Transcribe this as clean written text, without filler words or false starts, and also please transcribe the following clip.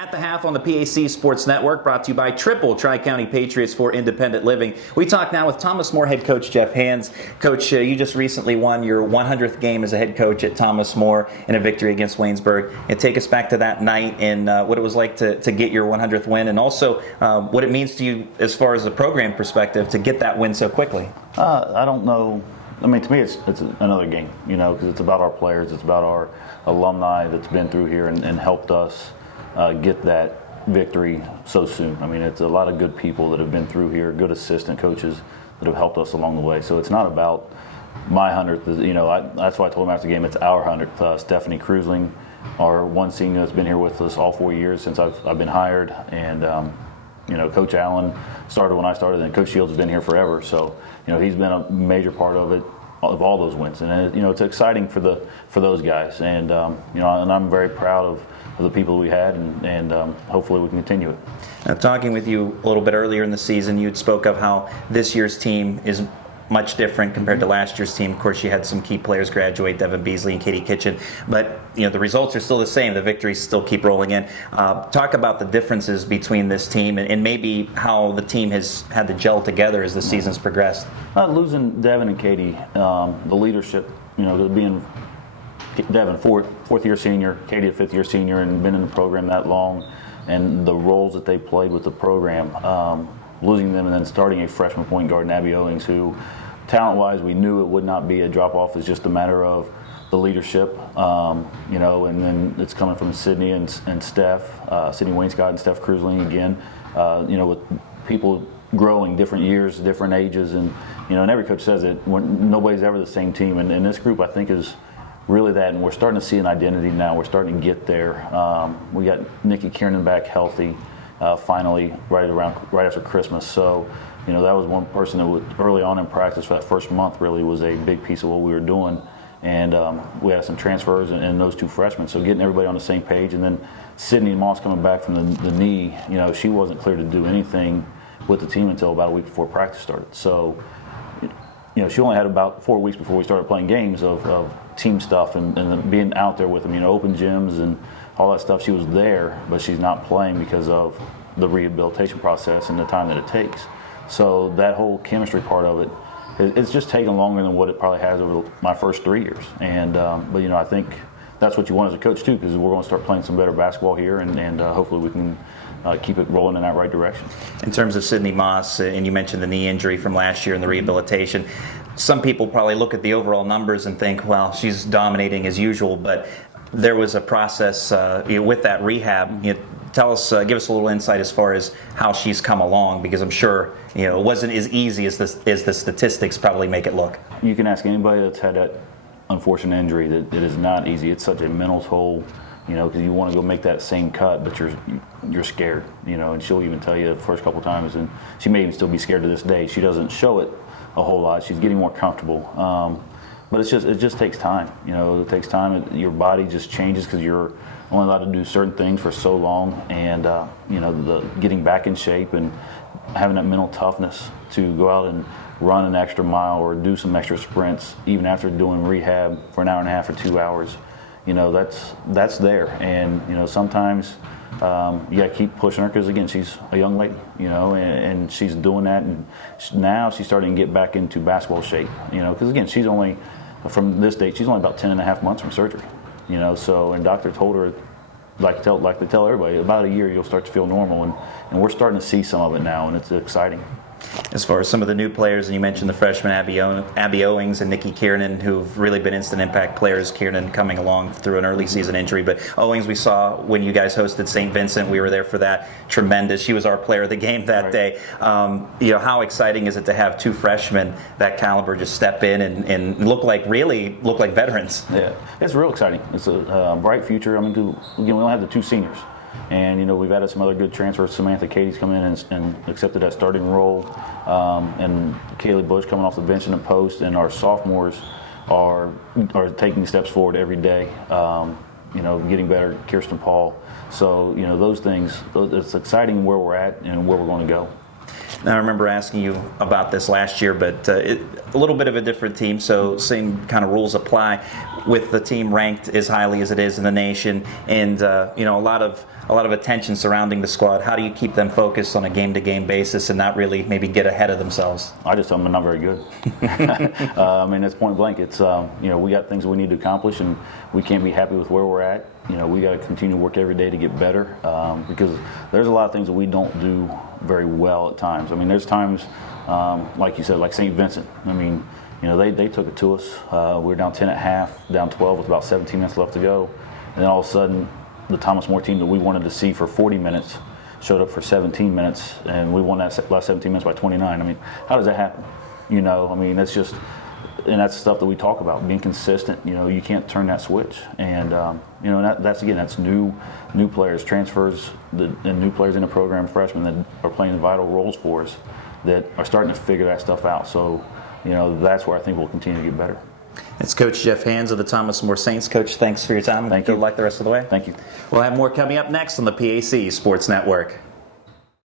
At the Half on the PAC Sports Network, brought to you by Triple Tri-County Patriots for Independent Living. We talk now with Thomas More head coach Jeff Hands. Coach, you just recently won your 100th game as a head coach at Thomas More in a victory against Waynesburg. And take us back to that night and what it was like to get your 100th win, and also what it means to you as far as a program perspective to get that win so quickly. I don't know. I mean, to me, it's another game, because it's about our players. It's about our alumni that's been through here and helped us get that victory so soon. I mean, it's a lot of good people that have been through here, good assistant coaches that have helped us along the way. So it's not about my 100th. That's why I told him after the game, it's our 100th. Stephanie Krusling, our one senior that's been here with us all 4 years since I've been hired. And, Coach Allen started when I started, and Coach Shields has been here forever. So, he's been a major part of it, of all those wins. And, it's exciting for those guys. And, and I'm very proud of the people we had, and hopefully we can continue it. Now, talking with you a little bit earlier in the season, you spoke of how this year's team is much different compared to last year's team. Of course, you had some key players graduate, Devin Beasley and Katie Kitchen, but the results are still the same. The victories still keep rolling in. Talk about the differences between this team and maybe how the team has had to gel together as the season's progressed. Losing Devin and Katie, the leadership, being Devin, fourth-year senior, Katie, a fifth-year senior, and been in the program that long, and the roles that they played with the program, losing them and then starting a freshman point guard, Abby Owings, who, talent-wise, we knew it would not be a drop-off. It's just a matter of the leadership, and then it's coming from Sydney and Steph, Sydney Wainscott and Steph Krusling again, with people growing different years, different ages, and every coach says it, nobody's ever the same team, and this group, I think, is really that, and we're starting to see an identity now. We're starting to get there. We got Nikki Kiernan back healthy, finally, right after Christmas. So, that was one person that was early on in practice for that first month. Really was a big piece of what we were doing, and we had some transfers and those two freshmen. So getting everybody on the same page, and then Sydney Moss coming back from the knee. She wasn't clear to do anything with the team until about a week before practice started. So, she only had about 4 weeks before we started playing games of team stuff and being out there with them, open gyms and all that stuff. She was there, but she's not playing because of the rehabilitation process and the time that it takes. So that whole chemistry part of it, it's just taken longer than what it probably has over my first 3 years. And but I think that's what you want as a coach too, because we're going to start playing some better basketball here, and hopefully we can keep it rolling in that right direction. In terms of Sydney Moss, and you mentioned the knee injury from last year and the rehabilitation, some people probably look at the overall numbers and think, well, she's dominating as usual, but there was a process with that rehab. Tell us, give us a little insight as far as how she's come along, because I'm sure it wasn't as easy as the statistics probably make it look. You can ask anybody that's had that unfortunate injury that it is not easy. It's such a mental toll, because you want to go make that same cut, but you're scared, and she'll even tell you the first couple times, and she may even still be scared to this day. She doesn't show it a whole lot. She's getting more comfortable, but it just takes time. It takes time. Your body just changes because you're only allowed to do certain things for so long, and the getting back in shape and having that mental toughness to go out and run an extra mile or do some extra sprints, even after doing rehab for an hour and a half or 2 hours. That's there, and sometimes you got to keep pushing her, because again, she's a young lady, and she's doing that, and now she's starting to get back into basketball shape, because again, she's only, from this date, she's only about 10 and a half months from surgery, so, and doctor told her, like they tell everybody, about a year you'll start to feel normal, and we're starting to see some of it now, and it's exciting. As far as some of the new players, and you mentioned the freshman Abby Owings and Nikki Kiernan, who've really been instant impact players. Kiernan coming along through an early season injury, but Owings we saw when you guys hosted St. Vincent. We were there for that. Tremendous. She was our player of the game that day. How exciting is it to have two freshmen that caliber just step in and look like veterans? Yeah, it's real exciting. It's a bright future. I mean, we only have the two seniors. And, we've added some other good transfers. Samantha Katie's come in and accepted that starting role. And Kaylee Bush coming off the bench in the post. And our sophomores are taking steps forward every day, getting better. Kirsten Paul. So, those things, it's exciting where we're at and where we're going to go. And I remember asking you about this last year, but a little bit of a different team, so same kind of rules apply with the team ranked as highly as it is in the nation, and a lot of attention surrounding the squad. How do you keep them focused on a game-to-game basis and not really maybe get ahead of themselves? I just tell them they're not very good. I mean, it's point blank. It's we got things we need to accomplish, and we can't be happy with where we're at. We got to continue to work every day to get better, because there's a lot of things that we don't do very well at times. I mean, there's times, like you said, like St. Vincent. I mean, they took it to us. We were down 10 at half, down 12 with about 17 minutes left to go, and then all of a sudden, the Thomas More team that we wanted to see for 40 minutes showed up for 17 minutes, and we won that last 17 minutes by 29. I mean, how does that happen? I mean, that's just, and that's stuff that we talk about, being consistent. You can't turn that switch, and that's new players, transfers, and new players in the program, freshmen that are playing vital roles for us, that are starting to figure that stuff out. So, that's where I think we'll continue to get better. It's Coach Jeff Hands of the Thomas More Saints. Coach, thanks for your time. Thank you. Good luck the rest of the way. Thank you. We'll have more coming up next on the PAC Sports Network.